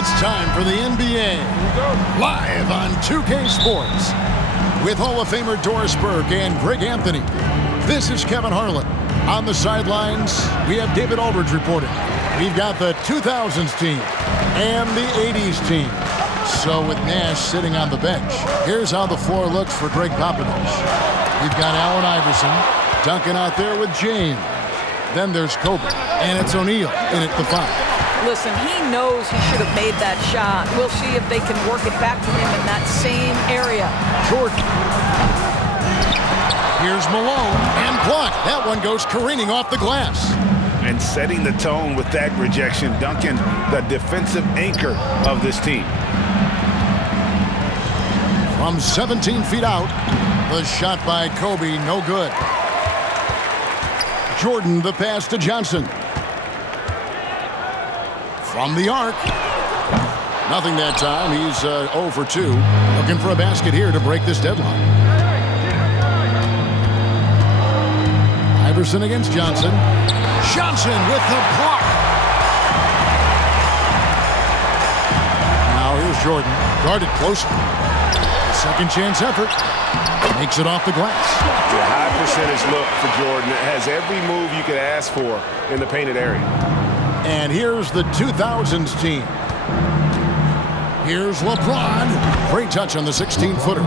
It's time for the NBA, live on 2K Sports. With Hall of Famer Doris Burke and Greg Anthony, this is Kevin Harlan. On the sidelines, we have David Aldridge reporting. We've got the 2000's team and the 80's team. So with Nash sitting on the bench, here's how the floor looks for Greg Popovich. We've got Allen Iverson, Duncan out there with James. Then there's Kobe, and it's O'Neal in at the 5. Listen, he knows he should have made that shot. We'll see if they can work it back to him in that same area. Jordan. Here's Malone, and blocked. That one goes careening off the glass. And setting the tone with that rejection, Duncan, the defensive anchor of this team. From 17 feet out, the shot by Kobe, no good. Jordan, the pass to Johnson. From the arc. Nothing that time. He's 0 for 2. Looking for a basket here to break this deadlock. Iverson against Johnson. Johnson with the block. Now here's Jordan. Guarded close. Second chance effort. Makes it off the glass. The high percentage look for Jordan. It has every move you could ask for in the painted area. And here's the 2000's team. Here's LeBron. Great touch on the 16-footer.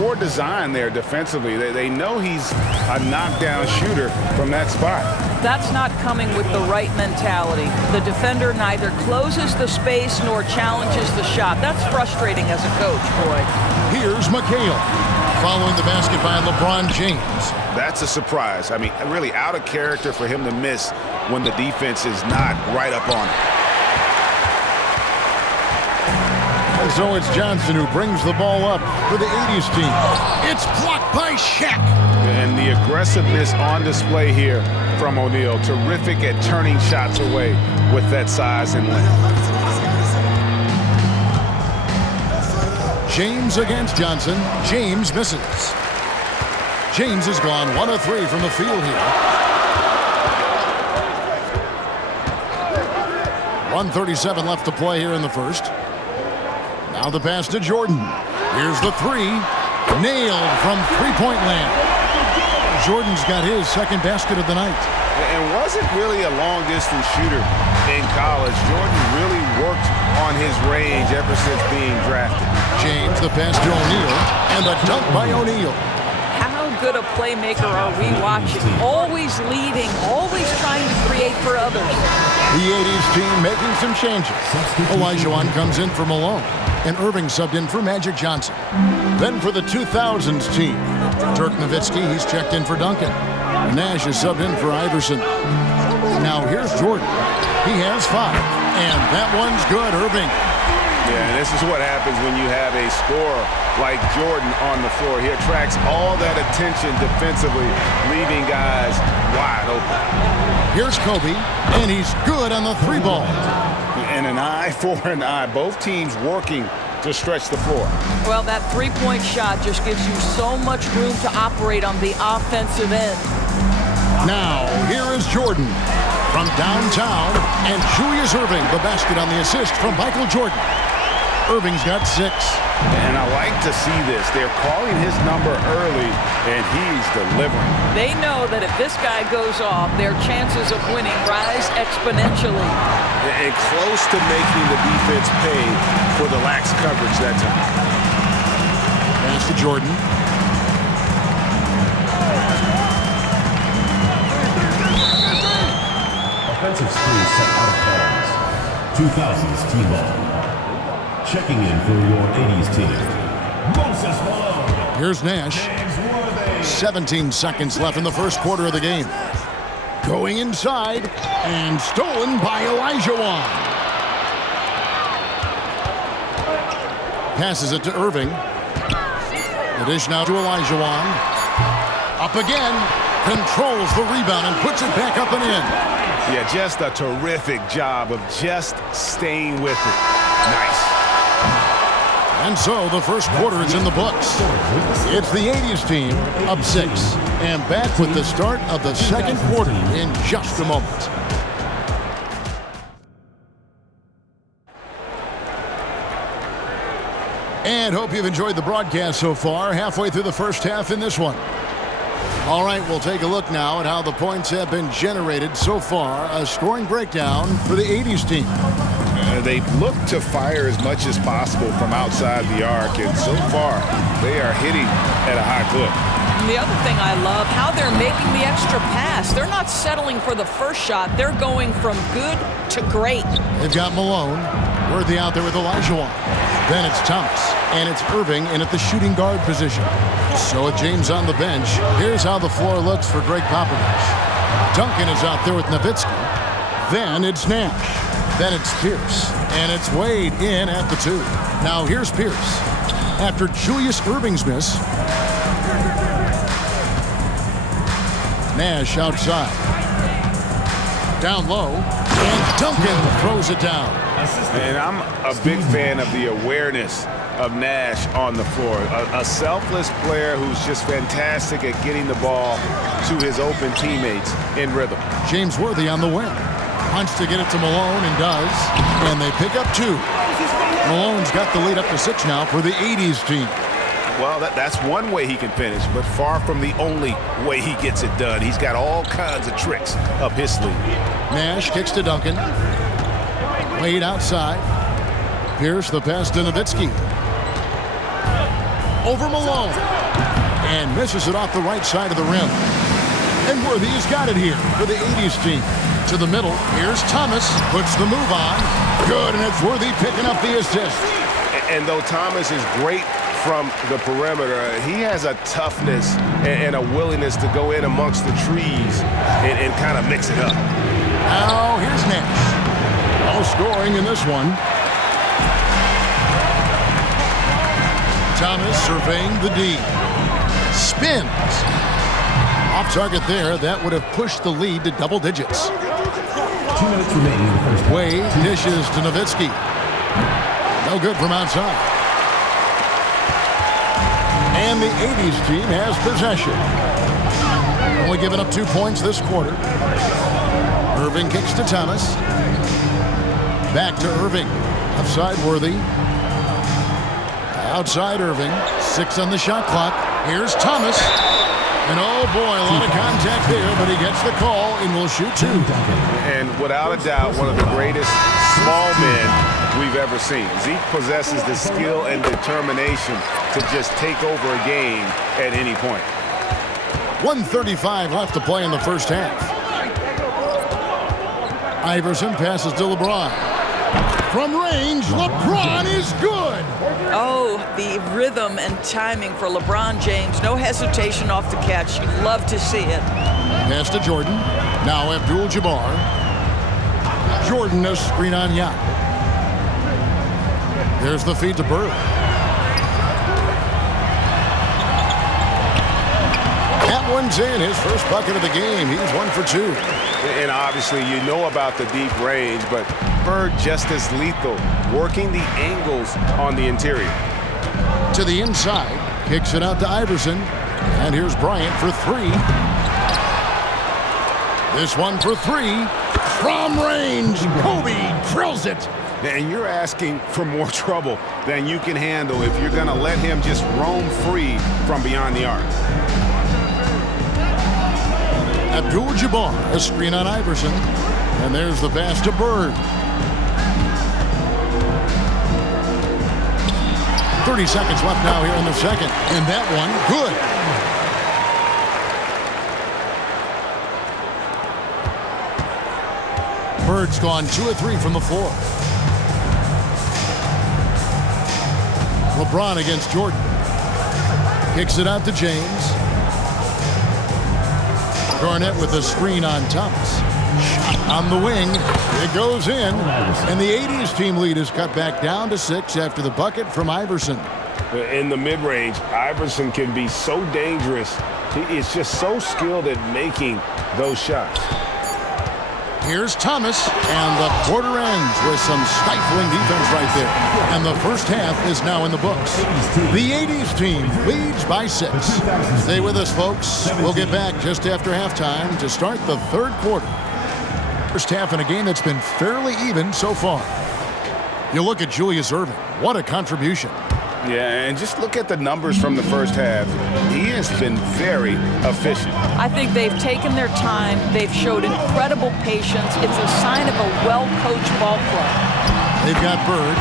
Poor design there defensively. They know he's a knockdown shooter from that spot. That's not coming with the right mentality. The defender neither closes the space nor challenges the shot. That's frustrating as a coach, boy. Here's McHale. Following the basket by LeBron James. That's a surprise. I mean, really out of character for him to miss when the defense is not right up on him. And so it's Johnson who brings the ball up for the 80's team. It's blocked by Shaq. And the aggressiveness on display here from O'Neal. Terrific at turning shots away with that size and length. James against Johnson. James misses. James has gone 1 of 3 from the field here. 1:37 left to play here in the first. Now the pass to Jordan. Here's the 3. Nailed from three-point land. Jordan's got his second basket of the night. And wasn't really a long-distance shooter in college. Jordan really worked on his range ever since being drafted. James, the pass to O'Neal, and the dunk by O'Neal. How good a playmaker are we watching? Always leading, always trying to create for others. The 80's team making some changes. Olajuwon comes in for Malone, and Irving subbed in for Magic Johnson. Then for the 2000's team, Dirk Nowitzki, he's checked in for Duncan. Nash is subbed in for Iverson. Now here's Jordan. He has 5, and that one's good, Irving. Yeah, and this is what happens when you have a scorer like Jordan on the floor. He attracts all that attention defensively, leaving guys wide open. Here's Kobe, and he's good on the 3-ball. And an eye for an eye. Both teams working to stretch the floor. Well, that three-point shot just gives you so much room to operate on the offensive end. Now, here is Jordan from downtown, and Julius Irving, the basket on the assist from Michael Jordan. Irving's got 6. And I like to see this. They're calling his number early, and he's delivering. They know that if this guy goes off, their chances of winning rise exponentially. And close to making the defense pay for the lax coverage that time. Pass to Jordan. Offensive screen set out of bounds. 2000's team ball. Checking in for your 80's team. Moses Malone. Here's Nash. 17 seconds left in the first quarter of the game. Going inside and stolen by Olajuwon. Passes it to Irving. The dish now to Olajuwon. Up again. Controls the rebound and puts it back up and in. Yeah, just a terrific job of just staying with it. Nice. And so the first quarter is in the books. It's the 80's team up 6. And back with the start of the second quarter in just a moment. And hope you've enjoyed the broadcast so far. Halfway through the first half in this one. All right, we'll take a look now at how the points have been generated so far. A scoring breakdown for the 80s team. They look to fire as much as possible from outside the arc, and so far they are hitting at a high clip. And the other thing I love, how they're making the extra pass. They're not settling for the first shot. They're going from good to great. They've got Malone. Worthy out there with Olajuwon. Then it's Thomas, and it's Irving in at the shooting guard position. So with James on the bench, here's how the floor looks for Greg Popovich. Duncan is out there with Nowitzki. Then it's Nash. Then it's Pierce, and it's Wade in at the 2. Now here's Pierce. After Julius Irving's miss, Nash outside. Down low, and Duncan throws it down. And I'm a big fan of the awareness of Nash on the floor. A selfless player who's just fantastic at getting the ball to his open teammates in rhythm. James Worthy on the wing. Punch to get it to Malone, and does. And they pick up 2. Malone's got the lead up to 6 now for the 80s team. Well, that's one way he can finish, but far from the only way he gets it done. He's got all kinds of tricks up his sleeve. Nash kicks to Duncan. Wade outside. Pierce the pass to Nowitzki. Over Malone. And misses it off the right side of the rim. And Worthy has got it here for the 80s team. To the middle. Here's Thomas. Puts the move on. Good, and it's Worthy picking up the assist. And though Thomas is great from the perimeter, he has a toughness and a willingness to go in amongst the trees and kind of mix it up. Now here's Nash. No scoring in this one. Thomas surveying the D. Spins. Off target there. That would have pushed the lead to double digits. 2 minutes remaining in the first half. Wade dishes to Nowitzki. No good from outside. And the 80s team has possession. Only giving up 2 points this quarter. Irving kicks to Thomas. Back to Irving. Outside Worthy. Outside Irving. 6 on the shot clock. Here's Thomas. And oh boy, a lot of contact there, but he gets the call and will shoot 2. And without a doubt, one of the greatest small men we've ever seen. Zeke possesses the skill and determination to just take over a game at any point. 1:35 left to play in the first half. Iverson passes to LeBron. From range, LeBron is good. Oh, the rhythm and timing for LeBron James. No hesitation off the catch. You love to see it. Pass to Jordan. Now Abdul-Jabbar. Jordan a screen on Yap. There's the feed to Bird. That one's in. His first bucket of the game. He's 1 for 2. And obviously you know about the deep range, but Bird just as lethal, working the angles on the interior. To the inside. Kicks it out to Iverson. And here's Bryant for 3. This one for 3. From range. Kobe drills it. And you're asking for more trouble than you can handle if you're going to let him just roam free from beyond the arc. Abdul-Jabbar, a screen on Iverson. And there's the pass to Bird. 30 seconds left now here in the second. And that one, good. Bird's gone 2 of 3 from the floor. LeBron against Jordan. Kicks it out to James. Garnett with a screen on Thomas. Shot on the wing. It goes in. And the 80s team lead is cut back down to 6 after the bucket from Iverson. In the mid-range, Iverson can be so dangerous. He is just so skilled at making those shots. Here's Thomas, and the quarter ends with some stifling defense right there. And the first half is now in the books. The 80s team leads by 6. Stay with us, folks. We'll get back just after halftime to start the third quarter. First half in a game that's been fairly even so far. You look at Julius Irving. What a contribution. Yeah, and just look at the numbers from the first half. He has been very efficient. I think they've taken their time. They've showed incredible patience. It's a sign of a well-coached ball club. They've got Bird.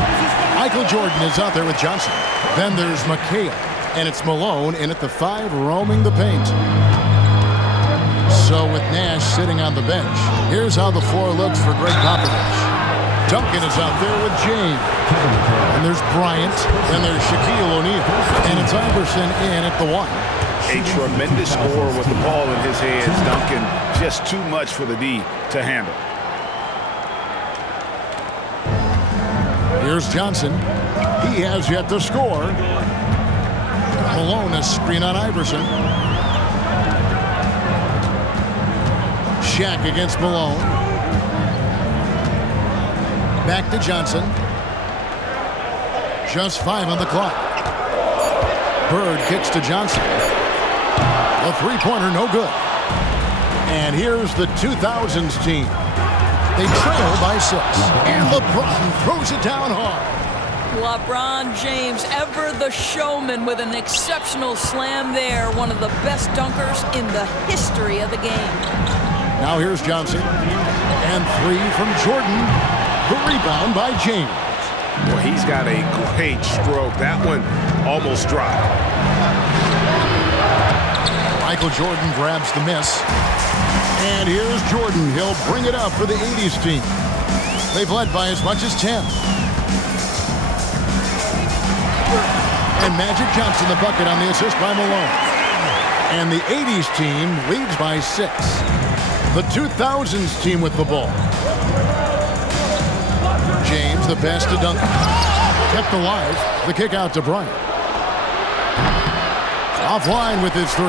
Michael Jordan is out there with Johnson. Then there's McHale. And it's Malone in at the 5, roaming the paint. So with Nash sitting on the bench, here's how the floor looks for Greg Popovich. Duncan is out there with James. And there's Bryant. Then there's Shaquille O'Neal. And it's Iverson in at the 1. A tremendous scorer with the ball in his hands. Duncan just too much for the D to handle. Here's Johnson. He has yet to score. Malone, a screen on Iverson. Shaq against Malone. Back to Johnson. Just 5 on the clock. Bird kicks to Johnson. A three-pointer, no good. And here's the 2000's team. They trail by 6. And LeBron throws it down hard. LeBron James, ever the showman, with an exceptional slam there. One of the best dunkers in the history of the game. Now here's Johnson. And 3 from Jordan. The rebound by James. Well, he's got a great stroke. That one almost dropped. Michael Jordan grabs the miss. And here's Jordan. He'll bring it up for the 80's team. They've led by as much as 10. And Magic Johnson the bucket on the assist by Malone. And the 80's team leads by 6. The 2000's team with the ball. James, the pass to Duncan. Kept alive. The kick out to Bryant. Offline with his 3.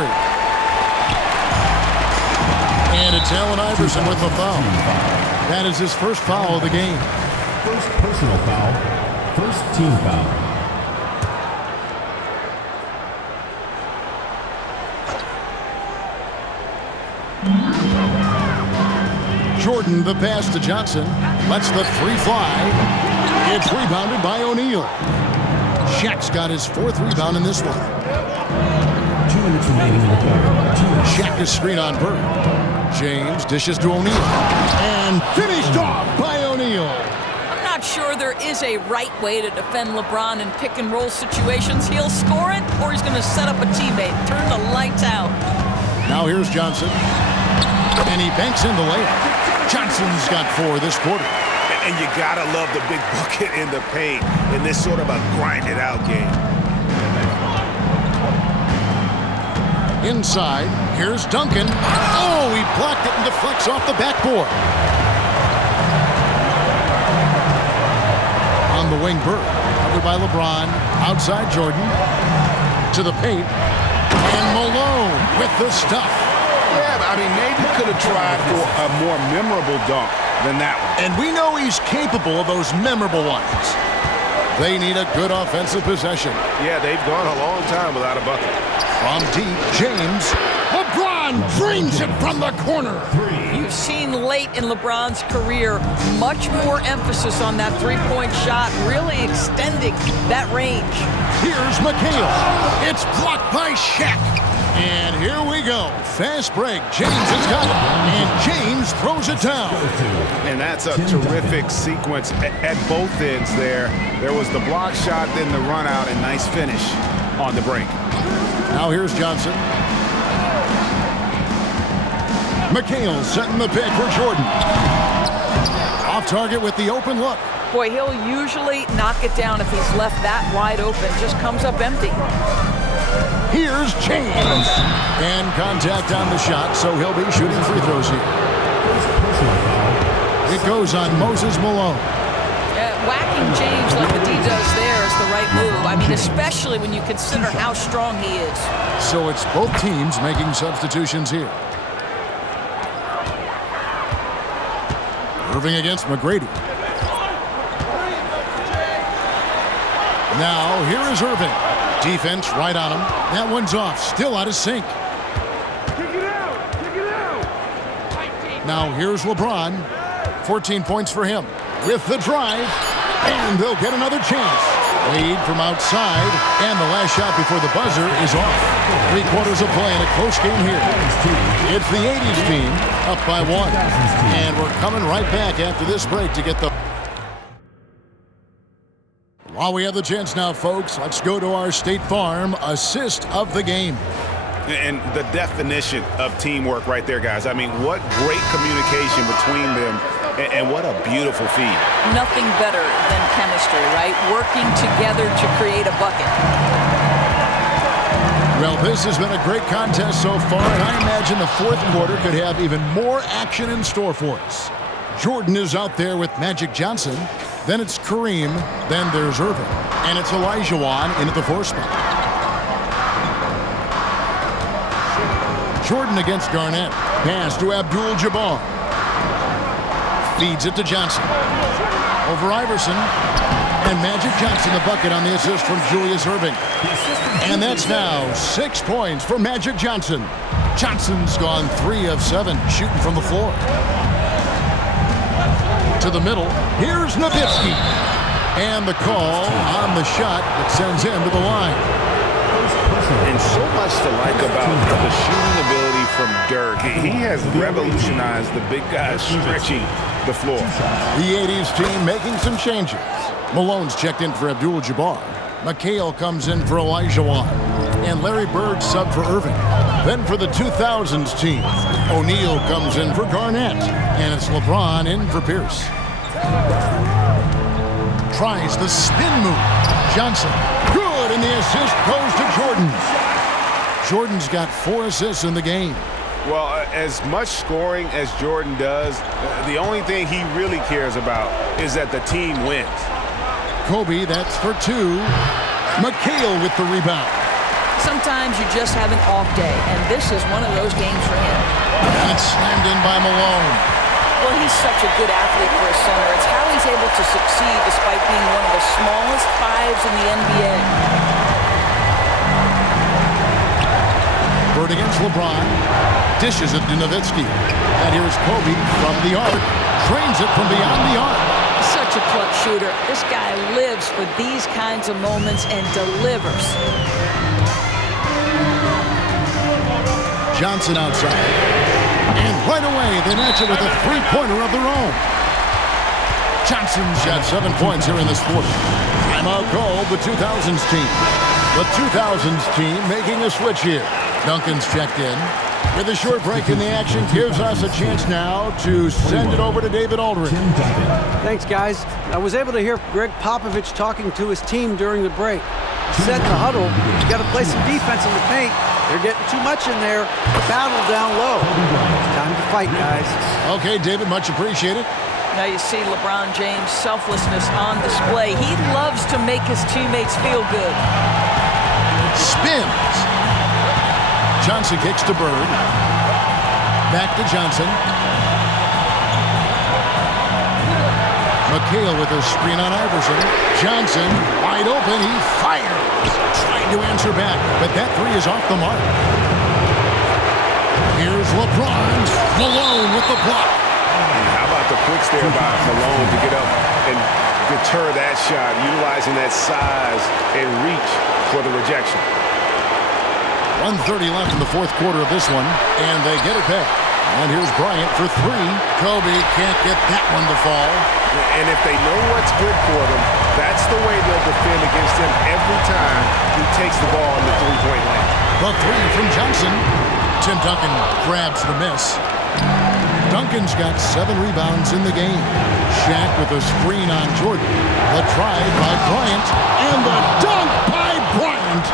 And it's Allen Iverson with the foul. That is his first foul of the game. First personal foul. First team foul. Jordan, the pass to Johnson. Lets the 3 fly. It's rebounded by O'Neal. Shaq's got his 4th rebound in this one. 2 minutes remaining in the quarter. Shaq is screen on Bird. James dishes to O'Neal. And finished off by O'Neal. I'm not sure there is a right way to defend LeBron in pick-and-roll situations. He'll score it, or he's going to set up a teammate. Turn the lights out. Now here's Johnson. And he banks in the layup. Johnson's got 4 this quarter. And you gotta love the big bucket in the paint in this sort of a grinded-out game. Inside, here's Duncan. Oh, he blocked it and deflects off the backboard. On the wing, Bird. Covered by LeBron. Outside, Jordan. To the paint. And Malone with the stuff. Yeah, I mean, maybe could have tried for a more memorable dunk than that one. And we know he's capable of those memorable ones. They need a good offensive possession. Yeah, they've gone a long time without a bucket. From deep, James. LeBron drains it from the corner. You've seen late in LeBron's career much more emphasis on that three-point shot, really extending that range. Here's McHale. It's blocked by Shaq. And here we go. Fast break. James has got it. And James throws it down. And that's a terrific sequence at both ends there. There was the block shot, then the run out, and nice finish on the break. Now here's Johnson. McHale setting the pick for Jordan. Off target with the open look. Boy, he'll usually knock it down if he's left that wide open. Just comes up empty. Here's James. And contact on the shot, so he'll be shooting free throws here. It goes on Moses Malone. Whacking James like the D does there is the right move. I mean, especially when you consider how strong he is. So it's both teams making substitutions here. Irving against McGrady. Now, here is Irving. Defense right on him. That one's off. Still out of sync. Now, here's LeBron. 14 points for him. With the drive. And they'll get another chance. Wade from outside, and the last shot before the buzzer is off. 3 quarters of play in a close game here. It's the 80s team up by 1. And we're coming right back after this break to get the... While we have the chance now, folks, let's go to our State Farm assist of the game. And the definition of teamwork right there, guys. I mean, what great communication between them, and what a beautiful feed. Nothing better than chemistry, right? Working together to create a bucket. Well, this has been a great contest so far, and I imagine the fourth quarter could have even more action in store for us. Jordan is out there with Magic Johnson. Then it's Kareem. Then there's Irving. And it's Olajuwon in at the 4 spot. Jordan against Garnett. Pass to Abdul-Jabbar. Feeds it to Johnson. Over Iverson. And Magic Johnson, the bucket on the assist from Julius Irving. And that's now 6 points for Magic Johnson. Johnson's gone 3 of 7 shooting from the floor. To the middle. Here's Nowitzki. And the call on the shot that sends him to the line. And so much to like about the shooting ability from Dirk. He has revolutionized the big guys stretching the floor. The 80s team making some changes. Malone's checked in for Abdul-Jabbar. McHale comes in for Olajuwon. And Larry Bird sub for Irving. Then for the 2000's team, O'Neal comes in for Garnett. And it's LeBron in for Pierce. Tries the spin move. Johnson. Good, and the assist goes to Jordan. Jordan's got 4 assists in the game. Well, as much scoring as Jordan does, the only thing he really cares about is that the team wins. Kobe, that's for 2. McHale with the rebound. Sometimes you just have an off day, and this is one of those games for him. And it's slammed in by Malone. Well, he's such a good athlete for a center. It's how he's able to succeed despite being one of the smallest 5s in the NBA. Bird against LeBron. Dishes it to Nowitzki. And here's Kobe from the arc. Trains it from beyond the arc. Such a clutch shooter. This guy lives for these kinds of moments and delivers. Johnson outside. And right away, they match it with a 3-pointer of their own. Johnson's got 7 points here in this quarter. Timeout called the 2000's team. The 2000's team making a switch here. Duncan's checked in. With a short break in the action, gives us a chance now to send it over to David Aldridge. Thanks, guys. I was able to hear Greg Popovich talking to his team during the break. He said in the huddle, you got to play some defense in the paint. They're getting too much in there. Battle down low. Time to fight, guys. Okay, David, much appreciated. Now you see LeBron James' selflessness on display. He loves to make his teammates feel good. Spins. Johnson kicks to Bird. Back to Johnson. McHale with a screen on Iverson. Johnson, wide open, he fires. Trying to answer back, but that 3 is off the mark. Here's LeBron. Malone with the block. How about the quick stare by Malone to get up and deter that shot, utilizing that size and reach for the rejection. 1:30 left in the fourth quarter of this one, and they get it back. And here's Bryant for 3. Kobe can't get that one to fall. And if they know what's good for them, that's the way they'll defend against him every time he takes the ball in the 3-point lane. The 3 from Johnson. Tim Duncan grabs the miss. Duncan's got 7 rebounds in the game. Shaq with a screen on Jordan. The try by Bryant, and the dunk by Bryant.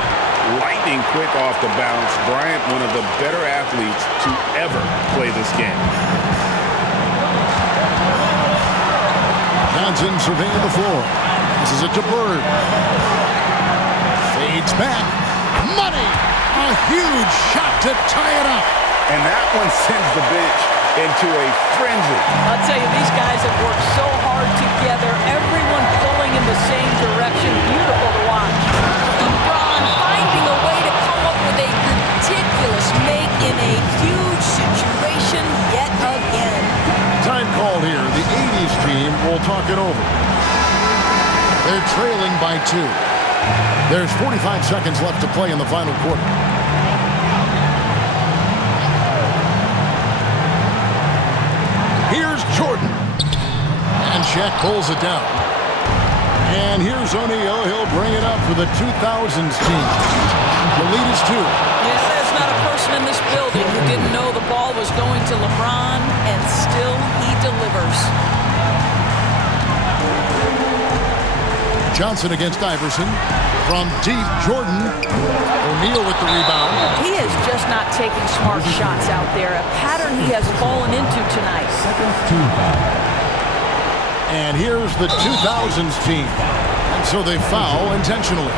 Lightning quick off the bounce. Bryant, one of the better athletes to ever play this game. Johnson surveying the floor. This is it to Bird. Fades back. Money! A huge shot to tie it up. And that one sends the bench into a frenzy. I'll tell you, these guys have worked so hard together. Everyone pulling in the same direction. Beautiful to watch. LeBron finding a way to come up with a ridiculous make in a huge situation yet again. Time called here. The 80s team will talk it over. They're trailing by 2. There's 45 seconds left to play in the final quarter. Here's Jordan. And Shaq pulls it down. And here's O'Neal. He'll bring it up for the 2000's team. The lead is 2. Yeah, there's not a person in this building who didn't know the ball was going to LeBron, and still he delivers. Johnson against Iverson. From deep, Jordan. O'Neal with the rebound. He is just not taking smart shots out there, a pattern he has fallen into tonight. And here's the 2000's team. And so they foul intentionally.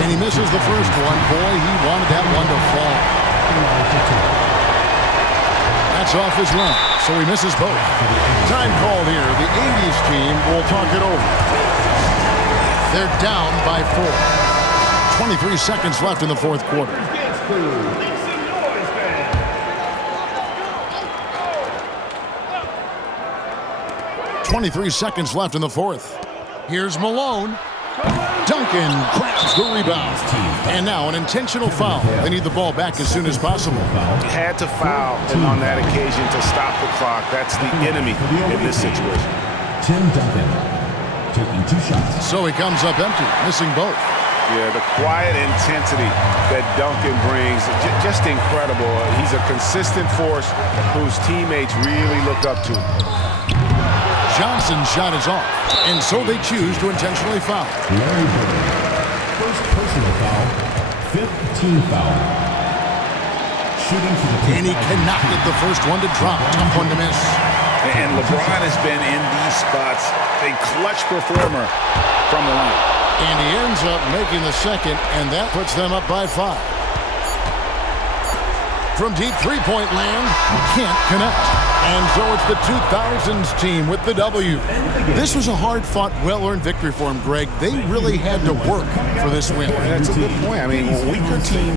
And he misses the first one. Boy, he wanted that one to fall. That's off his run, so he misses both. Time called here. The 80's team will talk it over. They're down by 4. 23 seconds left in the fourth quarter. 23 seconds left in the fourth. Here's Malone. Duncan grabs the rebound. And now an intentional foul. They need the ball back as soon as possible. Had to foul and on that occasion to stop the clock. That's the enemy in this situation. Tim Duncan taking 2 shots. So he comes up empty, missing both. Yeah, the quiet intensity that Duncan brings, just incredible. He's a consistent force whose teammates really look up to. Johnson's shot is off, and so they choose to intentionally foul. Larry Bird, first personal foul, 5th team foul. Shooting for the team. And he cannot get the first one to drop. Tough one to miss. And LeBron has been in these spots a clutch performer from the line. And he ends up making the second, and that puts them up by 5. From deep three-point land, can't connect. And so it's the 2000's team with the W. This was a hard-fought, well-earned victory for him, Greg. They really had to work for this win. That's a good point. I mean, weaker team